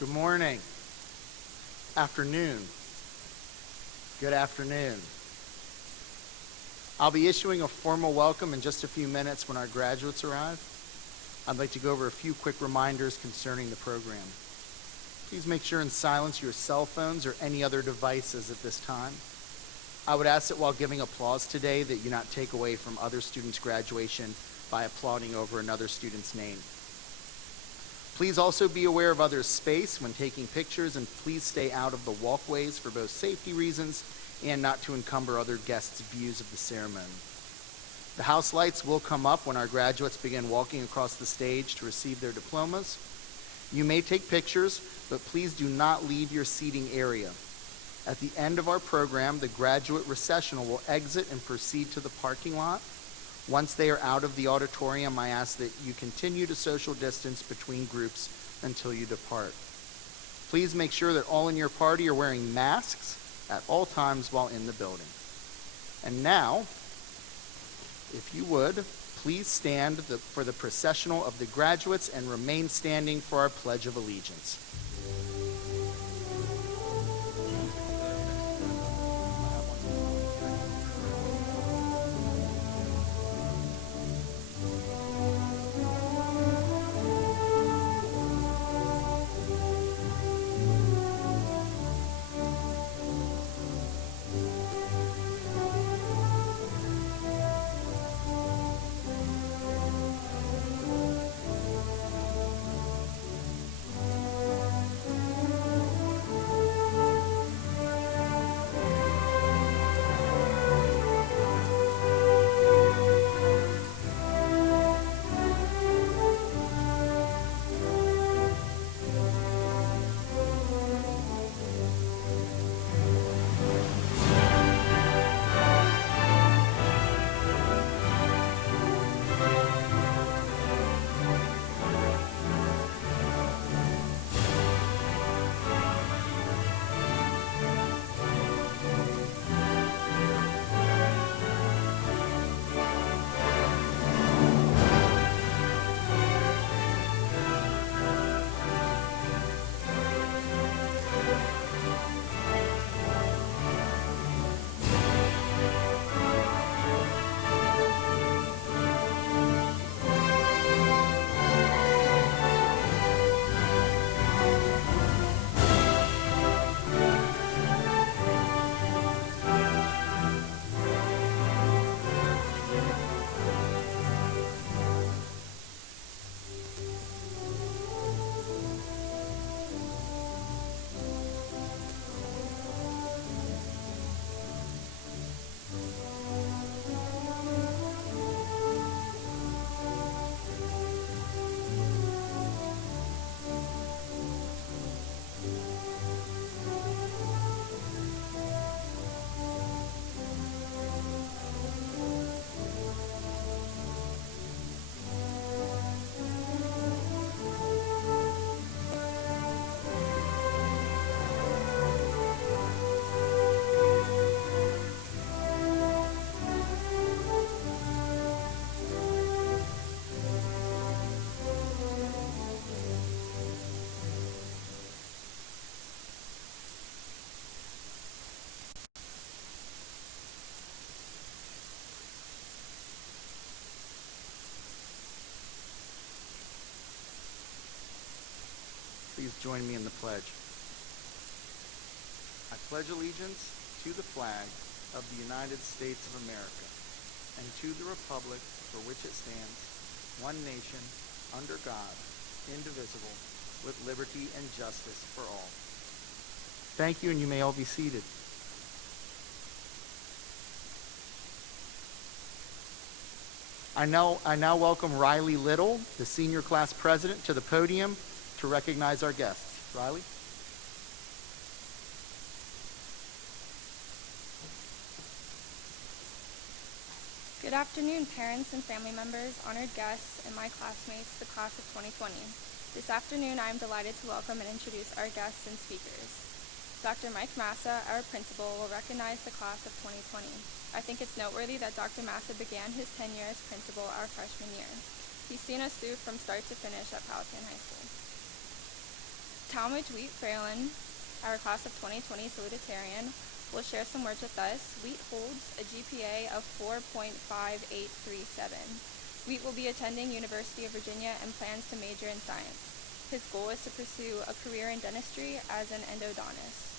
Good morning. Afternoon. Good afternoon. I'll be issuing a formal welcome in just a few minutes when our graduates arrive. I'd like to go over a few quick reminders concerning the program. Please make sure and silence your cell phones or any other devices at this time. I would ask that while giving applause today that you not take away from other students' graduation by applauding over another student's name. Please also be aware of others' space when taking pictures, and please stay out of the walkways for both safety reasons and not to encumber other guests' views of the ceremony. The house lights will come up when our graduates begin walking across the stage to receive their diplomas. You may take pictures, but please do not leave your seating area. At the end of our program, the graduate recessional will exit and proceed to the parking lot. Once they are out of the auditorium, I ask that you continue to social distance between groups until you depart. Please make sure that all in your party are wearing masks at all times while in the building. And now, if you would, please stand for the processional of the graduates and remain standing for our Pledge of Allegiance. Please join me in the pledge. I pledge allegiance to the flag of the United States of America and to the republic for which it stands, one nation, under God, indivisible, with liberty and justice for all. Thank you, and you may all be seated. I now welcome Riley Little, the senior class president, to the podium to recognize our guests. Riley? Good afternoon, parents and family members, honored guests, and my classmates, the class of 2020. This afternoon, I am delighted to welcome and introduce our guests and speakers. Dr. Mike Massa, our principal, will recognize the class of 2020. I think it's noteworthy that Dr. Massa began his tenure as principal our freshman year. He's seen us through from start to finish at Powhatan High School. Talmadge Wheat Fralin, our class of 2020 salutatorian, will share some words with us. Wheat holds a GPA of 4.5837. Wheat will be attending University of Virginia and plans to major in science. His goal is to pursue a career in dentistry as an endodontist.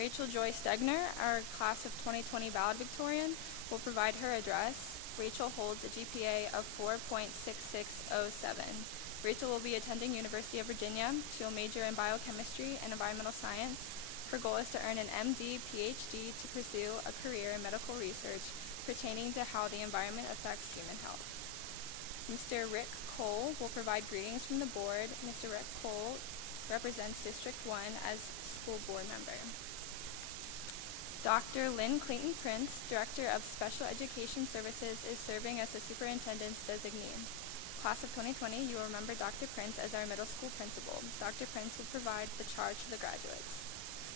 Rachel Joy Stegner, our class of 2020 valedictorian, will provide her address. Rachel holds a GPA of 4.6607. Rachel will be attending University of Virginia. She will major in biochemistry and environmental science. Her goal is to earn an MD, PhD to pursue a career in medical research pertaining to how the environment affects human health. Mr. Rick Cole will provide greetings from the board. Mr. Rick Cole represents District 1 as school board member. Dr. Lynn Clayton Prince, Director of Special Education Services, is serving as the superintendent's designee. Class of 2020, you will remember Dr. Prince as our middle school principal. Dr. Prince will provide the charge for the graduates.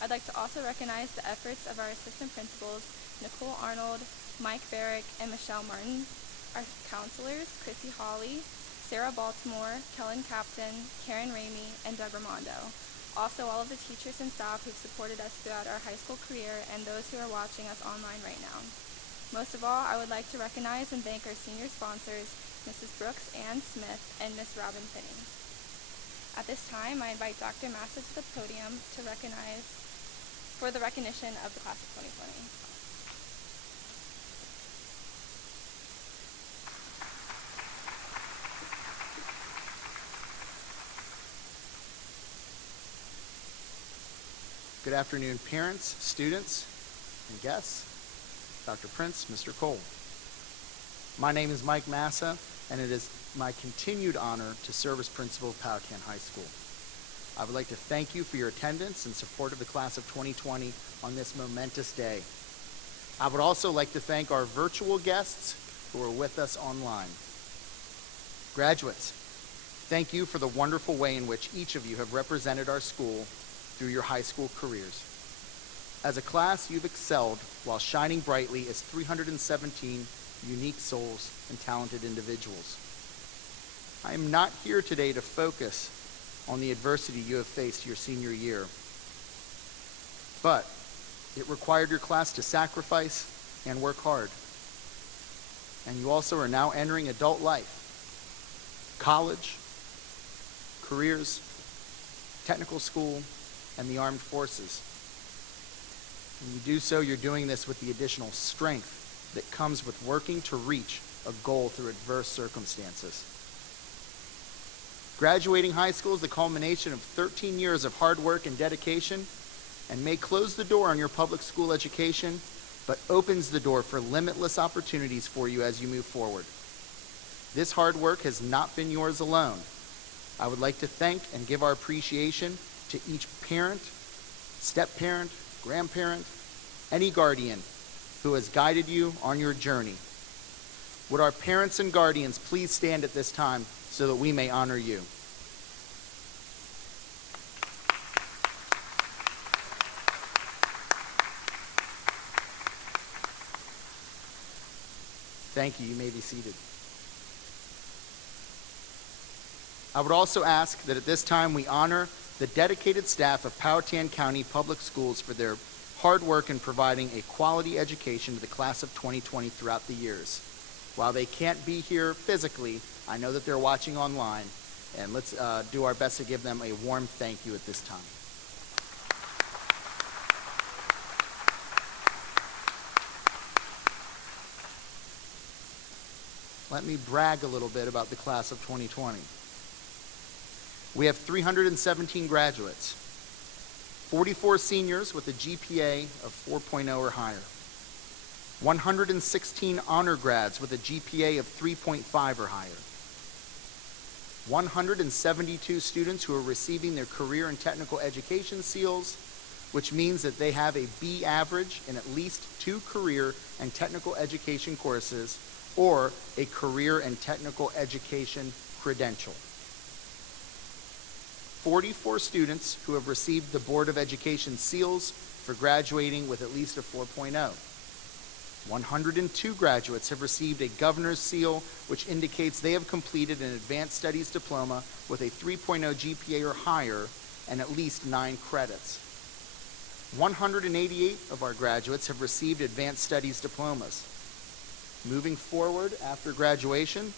I'd like to also recognize the efforts of our assistant principals, Nicole Arnold, Mike Barrick, and Michelle Martin, our counselors, Chrissy Hawley, Sarah Baltimore, Kellen Captain, Karen Ramey, and Deborah Mondo. Also, all of the teachers and staff who've supported us throughout our high school career and those who are watching us online right now. Most of all, I would like to recognize and thank our senior sponsors, Mrs. Brooks Ann Smith and Miss Robin Finney. At this time, I invite Dr. Massa to the podium to recognize for the recognition of the class of 2020. Good afternoon, parents, students, and guests. Dr. Prince, Mr. Cole. My name is Mike Massa, and it is my continued honor to serve as principal of Powhatan High School. I would like to thank you for your attendance and support of the class of 2020 on this momentous day. I would also like to thank our virtual guests who are with us online. Graduates, thank you for the wonderful way in which each of you have represented our school through your high school careers. As a class, you've excelled while shining brightly as 317 unique souls and talented individuals. I am not here today to focus on the adversity you have faced your senior year, but it required your class to sacrifice and work hard. And you also are now entering adult life, college, careers, technical school, and the armed forces. When you do so, you're doing this with the additional strength that comes with working to reach a goal through adverse circumstances. Graduating high school is the culmination of 13 years of hard work and dedication, and may close the door on your public school education, but opens the door for limitless opportunities for you as you move forward. This hard work has not been yours alone. I would like to thank and give our appreciation to each parent, step-parent, grandparent, any guardian who has guided you on your journey. Would our parents and guardians please stand at this time so that we may honor you? Thank you. You may be seated. I would also ask that at this time we honor the dedicated staff of Powhatan County Public Schools for their hard work in providing a quality education to the class of 2020 throughout the years. While they can't be here physically, I know that they're watching online, and let's do our best to give them a warm thank you at this time. Let me brag a little bit about the class of 2020. We have 317 graduates, 44 seniors with a GPA of 4.0 or higher, 116 honor grads with a GPA of 3.5 or higher, 172 students who are receiving their career and technical education seals, which means that they have a B average in at least 2 career and technical education courses or a career and technical education credential. 44 students who have received the Board of Education seals for graduating with at least a 4.0. 102 graduates have received a governor's seal, which indicates they have completed an advanced studies diploma with a 3.0 GPA or higher and at least 9 credits. 188 of our graduates have received advanced studies diplomas. Moving forward after graduation,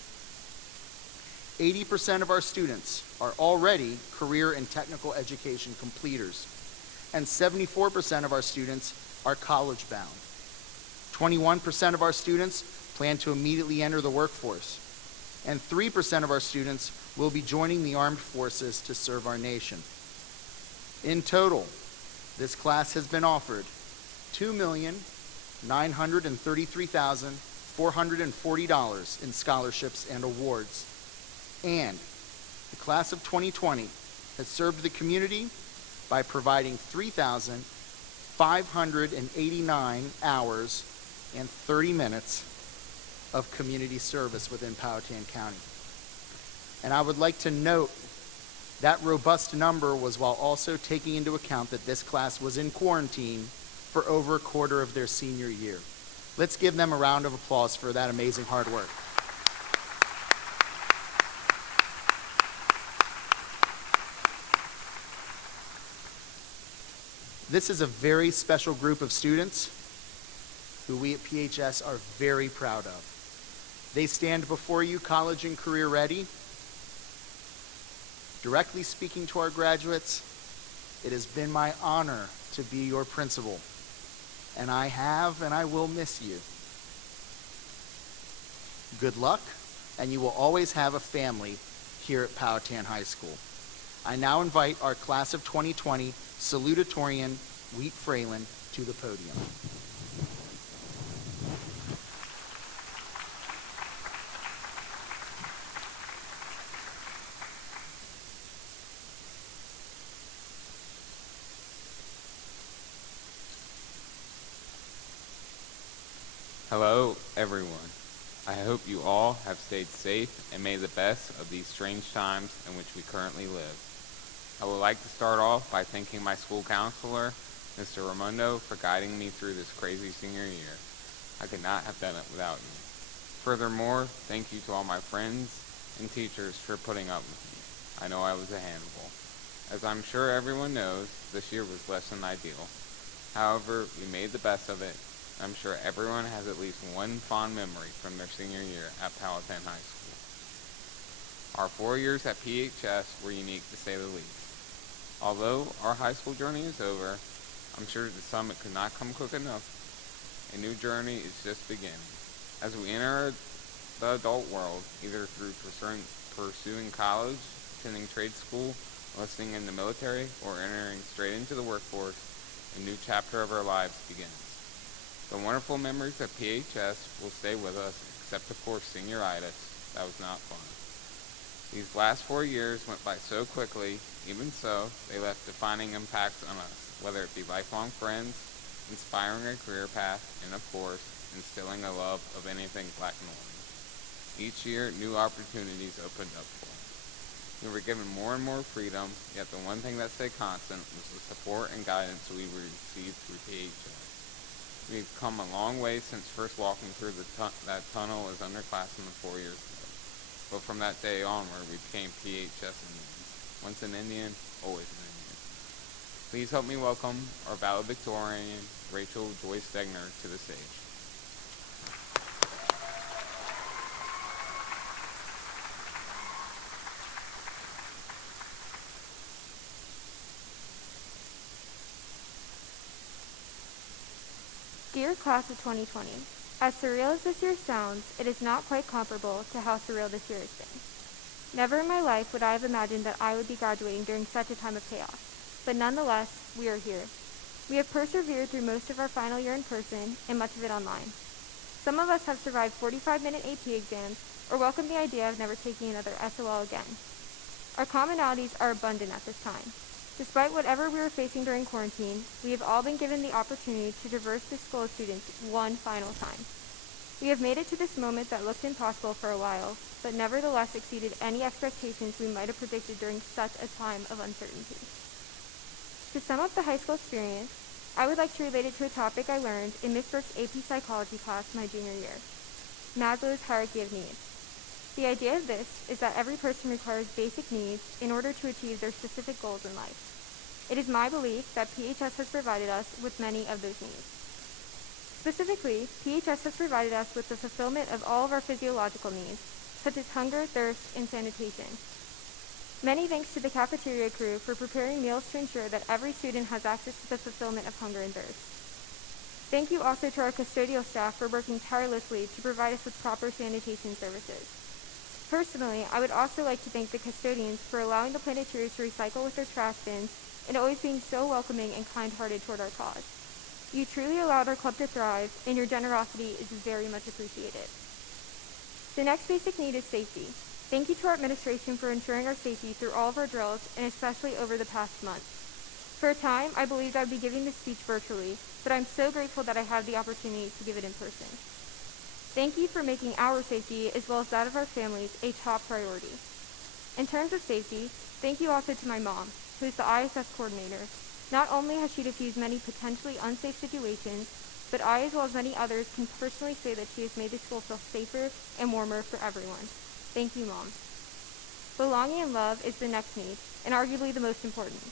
80% of our students are already career and technical education completers, and 74% of our students are college-bound. 21% of our students plan to immediately enter the workforce, and 3% of our students will be joining the armed forces to serve our nation. In total, this class has been offered $2,933,440 in scholarships and awards. And the class of 2020 has served the community by providing 3,589 hours and 30 minutes of community service within Powhatan County. And I would like to note that robust number was while also taking into account that this class was in quarantine for over a quarter of their senior year. Let's give them a round of applause for that amazing hard work. This is a very special group of students who we at PHS are very proud of. They stand before you college and career ready. Directly speaking to our graduates, it has been my honor to be your principal, and I have and I will miss you. Good luck, and you will always have a family here at Powhatan High School. I now invite our class of 2020 salutatorian, Wheat Fralin, to the podium. Hello, everyone. I hope you all have stayed safe and made the best of these strange times in which we currently live. I would like to start off by thanking my school counselor, Mr. Raimondo, for guiding me through this crazy senior year. I could not have done it without you. Furthermore, thank you to all my friends and teachers for putting up with me. I know I was a handful. As I'm sure everyone knows, this year was less than ideal. However, we made the best of it. I'm sure everyone has at least one fond memory from their senior year at Powhatan High School. Our 4 years at PHS were unique to say the least. Although our high school journey is over, I'm sure to some it could not come quick enough. A new journey is just beginning. As we enter the adult world, either through pursuing college, attending trade school, enlisting in the military, or entering straight into the workforce, a new chapter of our lives begins. The wonderful memories of PHS will stay with us, except of course senioritis. That was not fun. These last 4 years went by so quickly. Even so, they left defining impacts on us, whether it be lifelong friends, inspiring a career path, and of course, instilling a love of anything black and orange. Each year, new opportunities opened up for us. We were given more and more freedom, yet the one thing that stayed constant was the support and guidance we received through PHS. We've come a long way since first walking through that tunnel as underclassmen 4 years ago. But from that day onward, we became PHS Indians. Once an Indian, always an Indian. Please help me welcome our valedictorian, Rachel Joy Stegner, to the stage. Dear Class of 2020, as surreal as this year sounds, it is not quite comparable to how surreal this year has been. Never in my life would I have imagined that I would be graduating during such a time of chaos, but nonetheless, we are here. We have persevered through most of our final year in person and much of it online. Some of us have survived 45-minute AP exams or welcomed the idea of never taking another SOL again. Our commonalities are abundant at this time. Despite whatever we were facing during quarantine, we have all been given the opportunity to traverse the school of students one final time. We have made it to this moment that looked impossible for a while, but nevertheless exceeded any expectations we might have predicted during such a time of uncertainty. To sum up the high school experience, I would like to relate it to a topic I learned in Miss Burke's AP Psychology class my junior year, Maslow's hierarchy of needs. The idea of this is that every person requires basic needs in order to achieve their specific goals in life. It is my belief that PHS has provided us with many of those needs. Specifically, PHS has provided us with the fulfillment of all of our physiological needs, such as hunger, thirst, and sanitation. Many thanks to the cafeteria crew for preparing meals to ensure that every student has access to the fulfillment of hunger and thirst. Thank you also to our custodial staff for working tirelessly to provide us with proper sanitation services. Personally, I would also like to thank the custodians for allowing the Planeteers to recycle with their trash bins and always being so welcoming and kind-hearted toward our cause. You truly allowed our club to thrive, and your generosity is very much appreciated. The next basic need is safety. Thank you to our administration for ensuring our safety through all of our drills, and especially over the past month. For a time, I believed I would be giving this speech virtually, but I'm so grateful that I have the opportunity to give it in person. Thank you for making our safety, as well as that of our families, a top priority. In terms of safety, thank you also to my mom, who is the ISS coordinator. Not only has she diffused many potentially unsafe situations, but I, as well as many others, can personally say that she has made the school feel safer and warmer for everyone. Thank you, Mom. Belonging and love is the next need, and arguably the most important.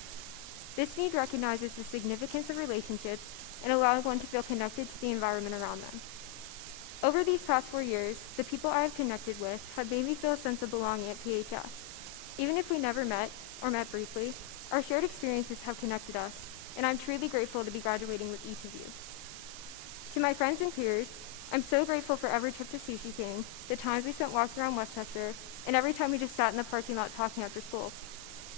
This need recognizes the significance of relationships and allows one to feel connected to the environment around them. Over these past 4 years, the people I have connected with have made me feel a sense of belonging at PHS. Even if we never met, or met briefly, our shared experiences have connected us, and I'm truly grateful to be graduating with each of you. To my friends and peers, I'm so grateful for every trip to Sushi King, the times we spent walking around Westchester, and every time we just sat in the parking lot talking after school.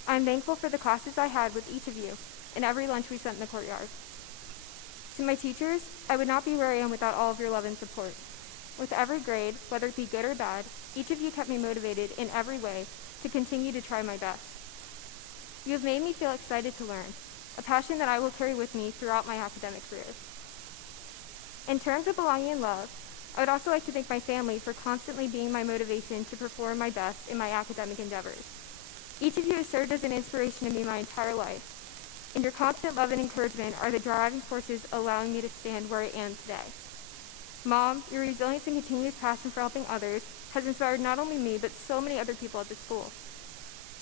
I'm thankful for the classes I had with each of you, and every lunch we spent in the courtyard. To my teachers, I would not be where I am without all of your love and support. With every grade, whether it be good or bad, each of you kept me motivated in every way to continue to try my best. You have made me feel excited to learn, a passion that I will carry with me throughout my academic career. In terms of belonging and love, I would also like to thank my family for constantly being my motivation to perform my best in my academic endeavors. Each of you has served as an inspiration to me my entire life, and your constant love and encouragement are the driving forces allowing me to stand where I am today. Mom, your resilience and continuous passion for helping others has inspired not only me, but so many other people at the school.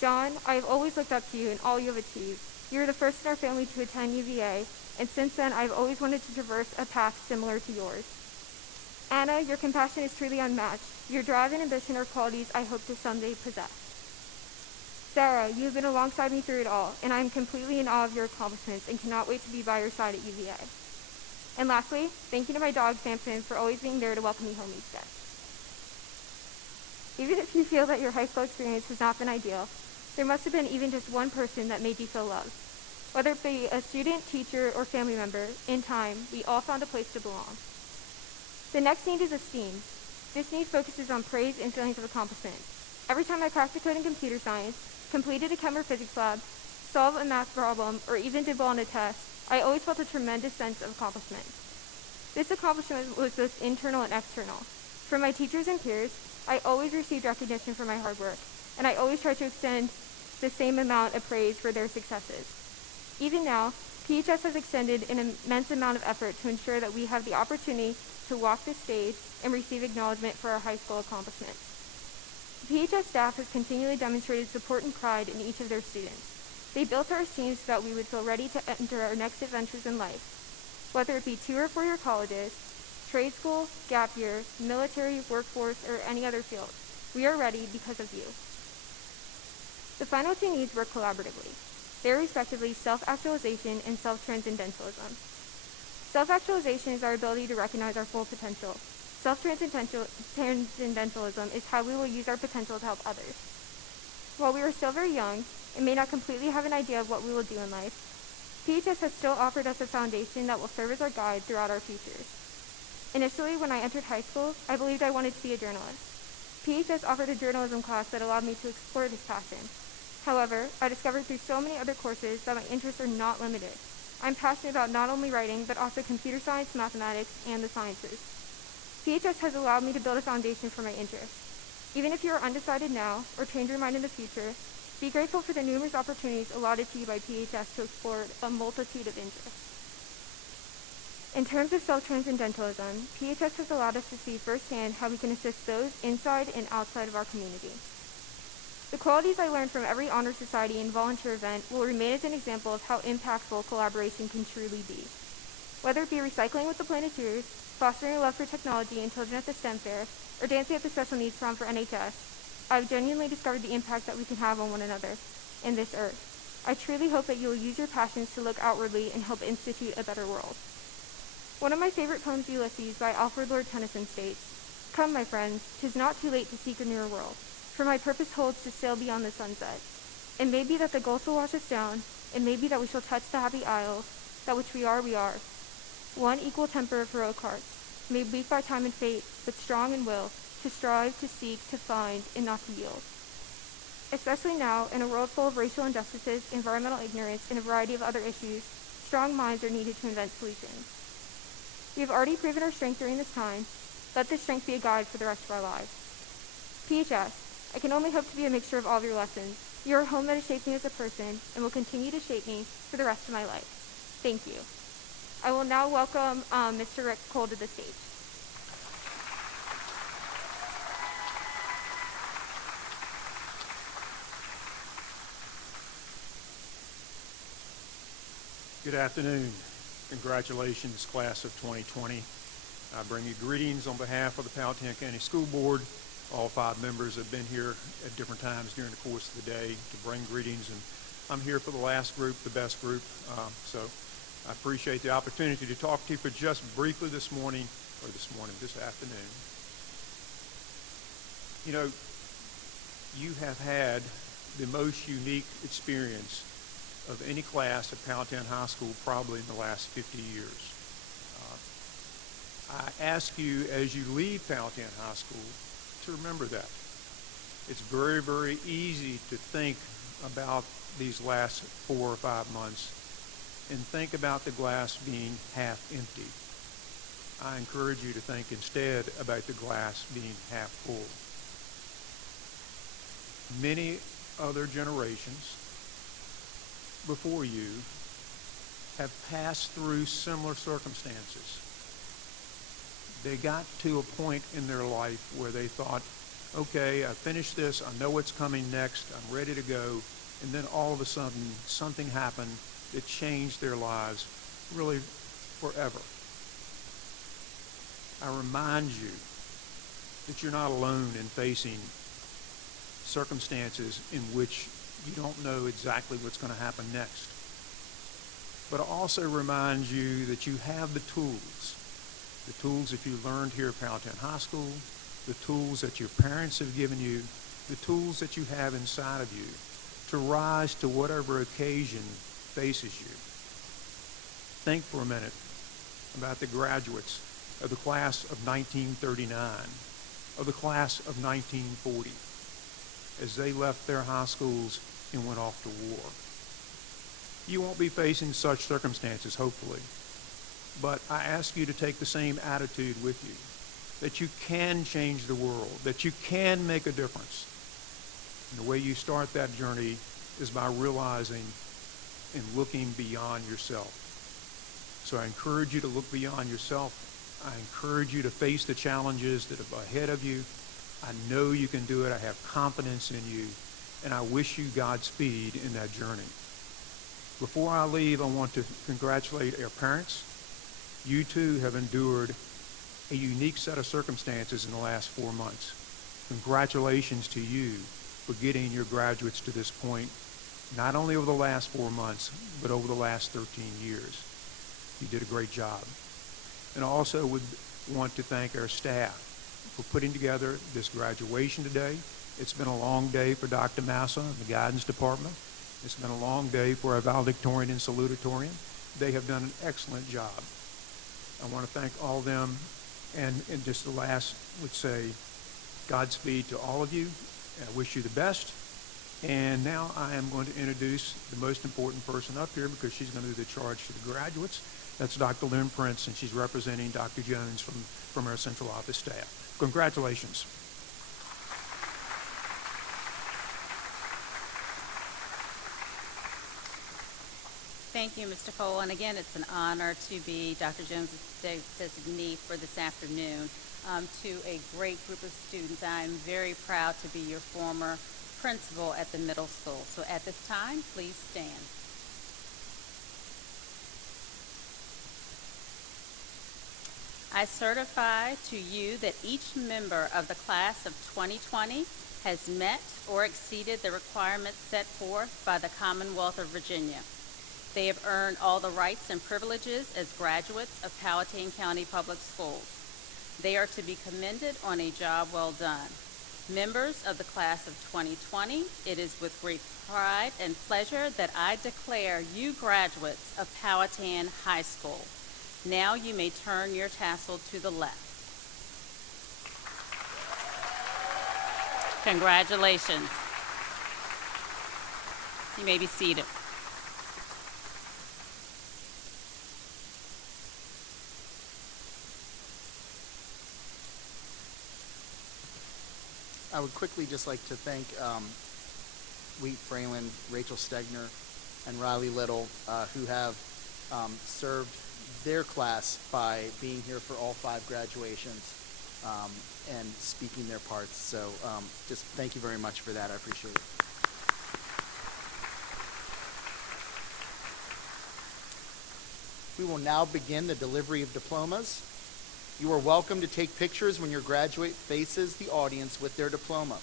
John, I have always looked up to you and all you have achieved. You were the first in our family to attend UVA, and since then I've always wanted to traverse a path similar to yours. Anna, your compassion is truly unmatched. Your drive and ambition are qualities I hope to someday possess. Sarah, you have been alongside me through it all, and I am completely in awe of your accomplishments and cannot wait to be by your side at UVA. And lastly, thank you to my dog, Samson, for always being there to welcome me home each day. Even if you feel that your high school experience has not been ideal, there must have been even just one person that made you feel loved. Whether it be a student, teacher, or family member, in time, we all found a place to belong. The next need is esteem. This need focuses on praise and feelings of accomplishment. Every time I cracked a code in computer science, completed a chem or physics lab, solved a math problem, or even did well on a test, I always felt a tremendous sense of accomplishment. This accomplishment was both internal and external. From my teachers and peers, I always received recognition for my hard work, and I always tried to extend the same amount of praise for their successes. Even now, PHS has extended an immense amount of effort to ensure that we have the opportunity to walk this stage and receive acknowledgement for our high school accomplishments. The PHS staff has continually demonstrated support and pride in each of their students. They built our esteem so that we would feel ready to enter our next adventures in life. Whether it be 2 or 4 year colleges, trade school, gap year, military, workforce, or any other field, we are ready because of you. The final 2 needs work collaboratively. They are respectively self-actualization and self-transcendentalism. Self-actualization is our ability to recognize our full potential. Self-transcendentalism is how we will use our potential to help others. While we are still very young and may not completely have an idea of what we will do in life, PHS has still offered us a foundation that will serve as our guide throughout our futures. Initially, when I entered high school, I believed I wanted to be a journalist. PHS offered a journalism class that allowed me to explore this passion. However, I discovered through so many other courses that my interests are not limited. I'm passionate about not only writing, but also computer science, mathematics, and the sciences. PHS has allowed me to build a foundation for my interests. Even if you are undecided now, or change your mind in the future, be grateful for the numerous opportunities allotted to you by PHS to explore a multitude of interests. In terms of self-transcendentalism, PHS has allowed us to see firsthand how we can assist those inside and outside of our community. The qualities I learned from every honor society and volunteer event will remain as an example of how impactful collaboration can truly be. Whether it be recycling with the Planeteers, fostering a love for technology and children at the STEM fair, or dancing at the special needs prom for NHS, I've genuinely discovered the impact that we can have on one another and this earth. I truly hope that you will use your passions to look outwardly and help institute a better world. One of my favorite poems, Ulysses, by Alfred Lord Tennyson states, "Come, my friends, 'tis not too late to seek a newer world, for my purpose holds to sail beyond the sunset. It may be that the gulfs will wash us down, it may be that we shall touch the happy isles, that which we are, one equal temper of heroic hearts, made weak by time and fate, but strong in will, to strive, to seek, to find, and not to yield." Especially now, in a world full of racial injustices, environmental ignorance, and a variety of other issues, strong minds are needed to invent solutions. We have already proven our strength during this time. Let this strength be a guide for the rest of our lives. PHS, I can only hope to be a mixture of all of your lessons. You are a home that has shaped me as a person and will continue to shape me for the rest of my life. Thank you. I will now welcome Mr. Rick Cole to the stage. Good afternoon. Congratulations, class of 2020. I bring you greetings on behalf of the Powhatan County School Board. All 5 members have been here at different times during the course of the day to bring greetings, and I'm here for the last group, the best group. So I appreciate the opportunity to talk to you for just briefly this afternoon. You know, you have had the most unique experience of any class at Powhatan High School probably in the last 50 years. I ask you as you leave Powhatan High School to remember that. It's very, very easy to think about these last 4 or 5 months and think about the glass being half empty. I encourage you to think instead about the glass being half full. Many other generations before you have passed through similar circumstances. They got to a point in their life where they thought, okay, I finished this, I know what's coming next, I'm ready to go, and then all of a sudden something happened that changed their lives really forever. I remind you that you're not alone in facing circumstances in which you don't know exactly what's going to happen next. But I also remind you that you have the tools that you learned here at Powhatan High School, the tools that your parents have given you, the tools that you have inside of you to rise to whatever occasion faces you. Think for a minute about the graduates of the class of 1939, of the class of 1940, as they left their high schools and went off to war. You won't be facing such circumstances, hopefully, but I ask you to take the same attitude with you, that you can change the world, that you can make a difference. And the way you start that journey is by realizing and looking beyond yourself. So I encourage you to look beyond yourself. I encourage you to face the challenges that are ahead of you. I know you can do it. I have confidence in you. And I wish you Godspeed in that journey. Before I leave, I want to congratulate our parents. You too have endured a unique set of circumstances in the last 4 months. Congratulations to you for getting your graduates to this point, not only over the last 4 months, but over the last 13 years. You did a great job. And I also would want to thank our staff for putting together this graduation today. It's been a long day for Dr. Massa and the guidance department. It's been a long day for our valedictorian and salutatorian. They have done an excellent job. I want to thank all of them. And just the last would say, Godspeed to all of you. I wish you the best. And now I am going to introduce the most important person up here because she's going to do the charge to the graduates. That's Dr. Lynn Prince, and she's representing Dr. Jones from our central office staff. Congratulations. Thank you, Mr. Cole. And again, it's an honor to be Dr. Jones' designee for this afternoon. To a great group of students, I'm very proud to be your former principal at the middle school. So at this time, please stand. I certify to you that each member of the class of 2020 has met or exceeded the requirements set forth by the Commonwealth of Virginia. They have earned all the rights and privileges as graduates of Powhatan County Public Schools. They are to be commended on a job well done. Members of the class of 2020, it is with great pride and pleasure that I declare you graduates of Powhatan High School. Now you may turn your tassel to the left. Congratulations. You may be seated. I would quickly just like to thank Wheat Fralin, Rachel Stegner, and Riley Little, who have served their class by being here for all 5 graduations and speaking their parts. So just thank you very much for that. I appreciate it. We will now begin the delivery of diplomas. You are welcome to take pictures when your graduate faces the audience with their diploma.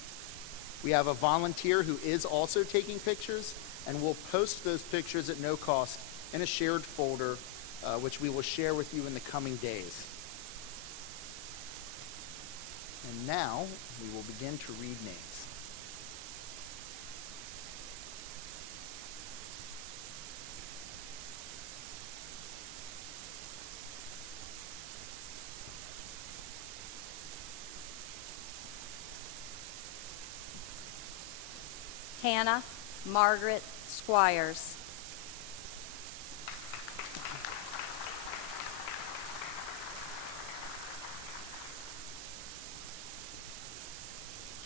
We have a volunteer who is also taking pictures, and will post those pictures at no cost in a shared folder, which we will share with you in the coming days. And now, we will begin to read names. Hannah Margaret Squires.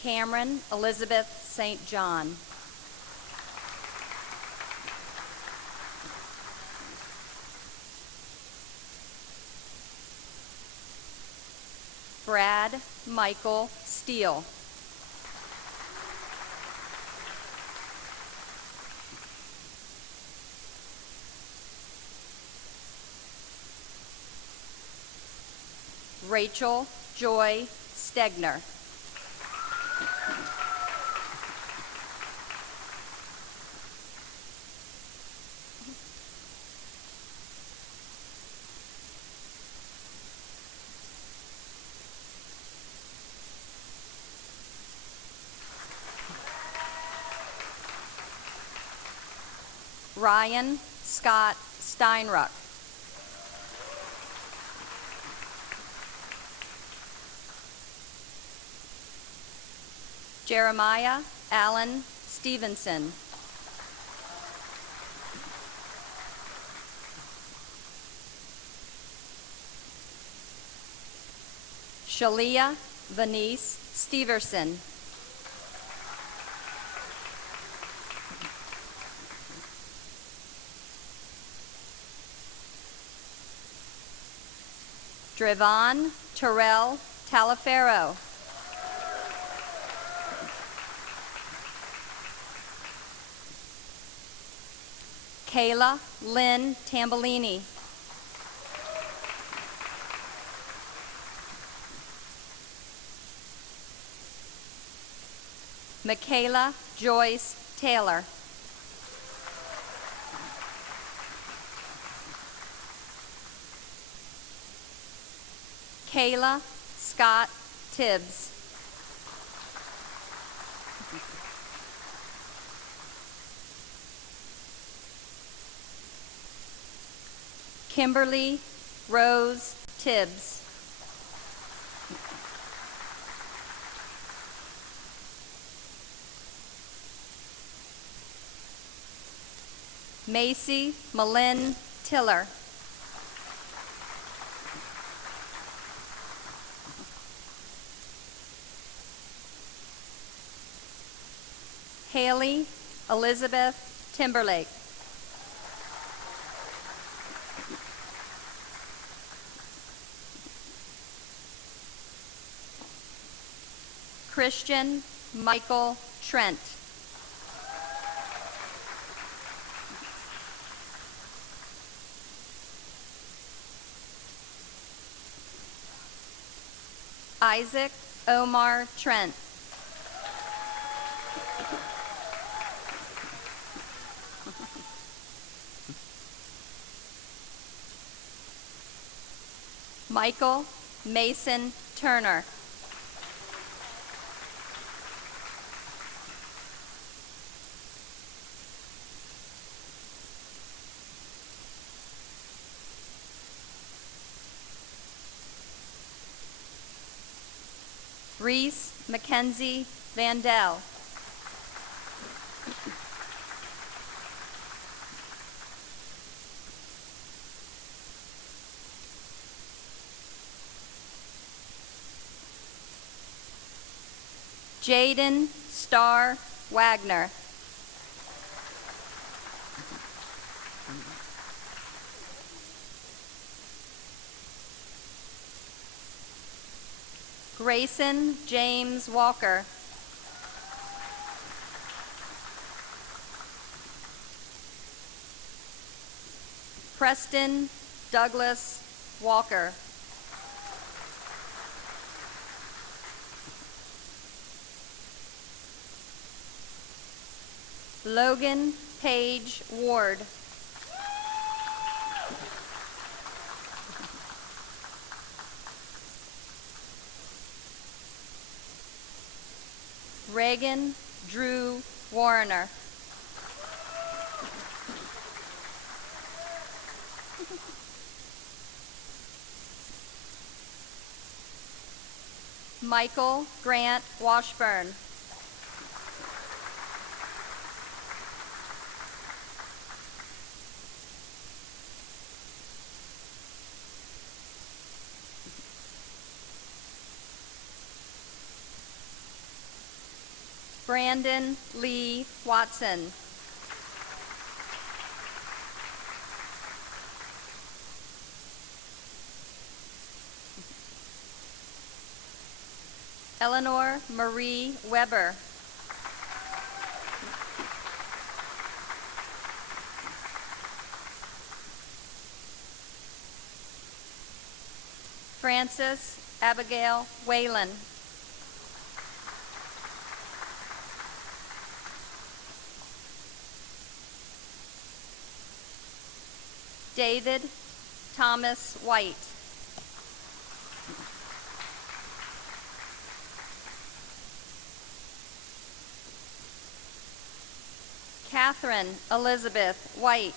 Cameron Elizabeth St. John. Brad Michael Steele. Rachel Joy Stegner. Ryan Scott Steinruck. Jeremiah Allen Stevenson. Shalia Venice Steverson. Drevon Terrell Talaferro. Kayla Lynn Tambolini. Michaela Joyce Taylor. Kayla Scott Tibbs. Kimberly Rose Tibbs. Macy Malin Tiller. Haley Elizabeth Timberlake. Christian Michael Trent. Isaac Omar Trent. Michael Mason Turner. Reese Mackenzie Vandell. Jaden Starr Wagner. Grayson James Walker. Preston Douglas Walker. Logan Page Ward. Reagan Drew Warner. Michael Grant Washburn. Brandon Lee Watson. Eleanor Marie Weber. Frances Abigail Whalen. David Thomas White. Catherine Elizabeth White.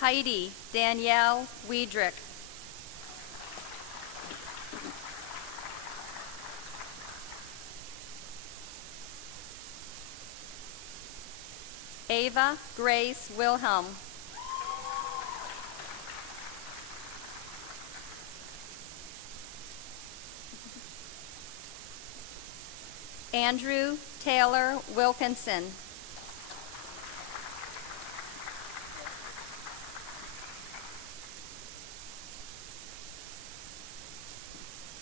Heidi Danielle Wiedrick. Ava Grace Wilhelm. Andrew Taylor Wilkinson.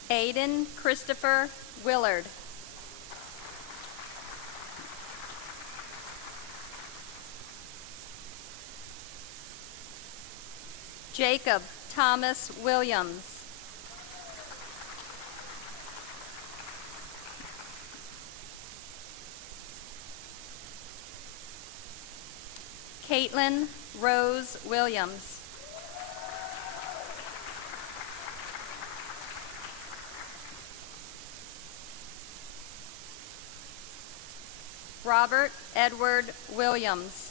Aiden Christopher Willard. Jacob Thomas Williams. Caitlin Rose Williams. Robert Edward Williams.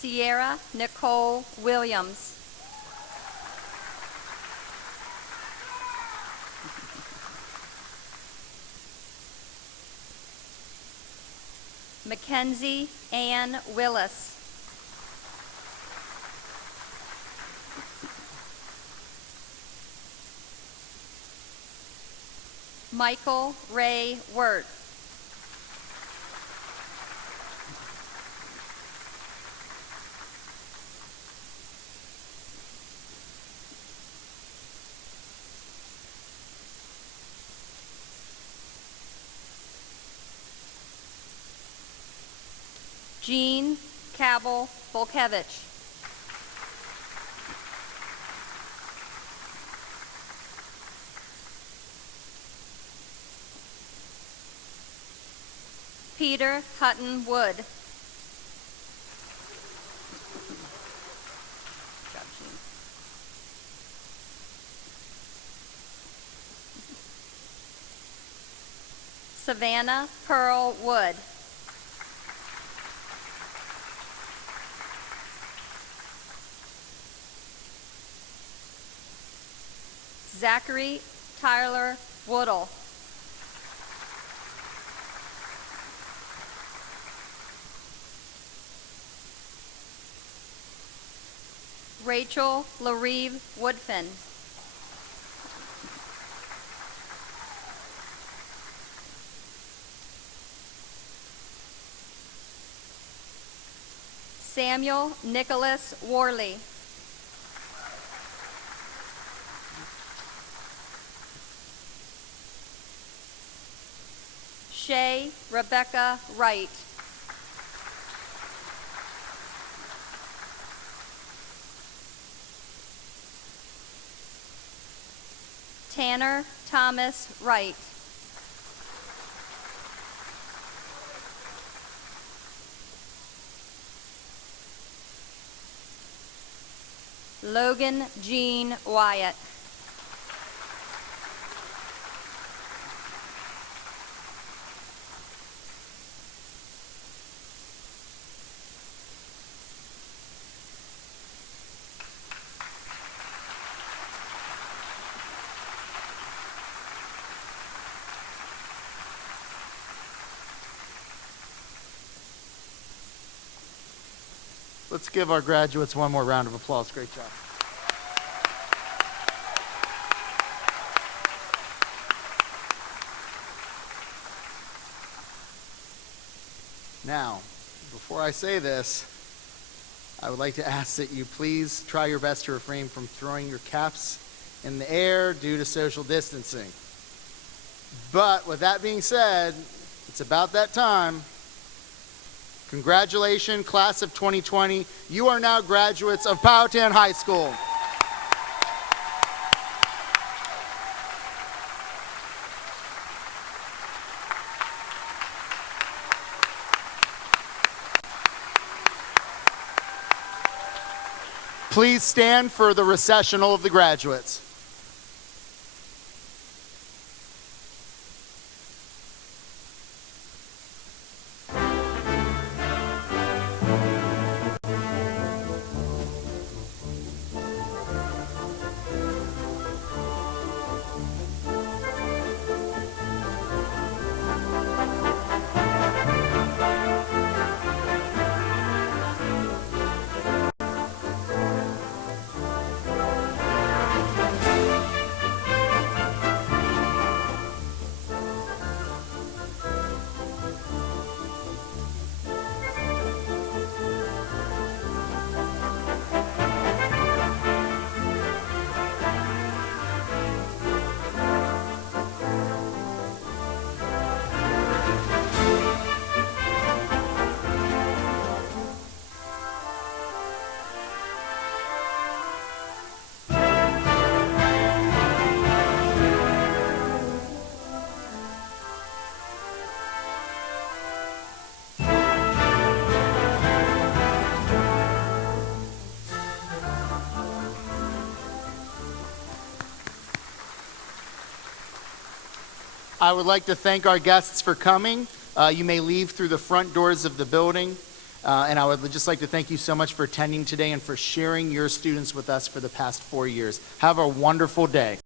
Sierra Nicole Williams. Mackenzie Ann Willis. Michael Ray Wirt. Jean Cabell Volkevich. Peter Hutton Wood. Good job, Jean. Savannah Pearl Wood. Zachary Tyler Woodle. Rachel Larive Woodfin. Samuel Nicholas Worley. Shay Rebecca Wright. Tanner Thomas Wright. Logan Jean Wyatt. Let's give our graduates one more round of applause. Great job. Now, before I say this, I would like to ask that you please try your best to refrain from throwing your caps in the air due to social distancing. But with that being said, it's about that time. Congratulations, class of 2020. You are now graduates of Powhatan High School. Please stand for the recessional of the graduates. I would like to thank our guests for coming. You may leave through the front doors of the building. And I would just like to thank you so much for attending today and for sharing your students with us for the past 4 years. Have a wonderful day.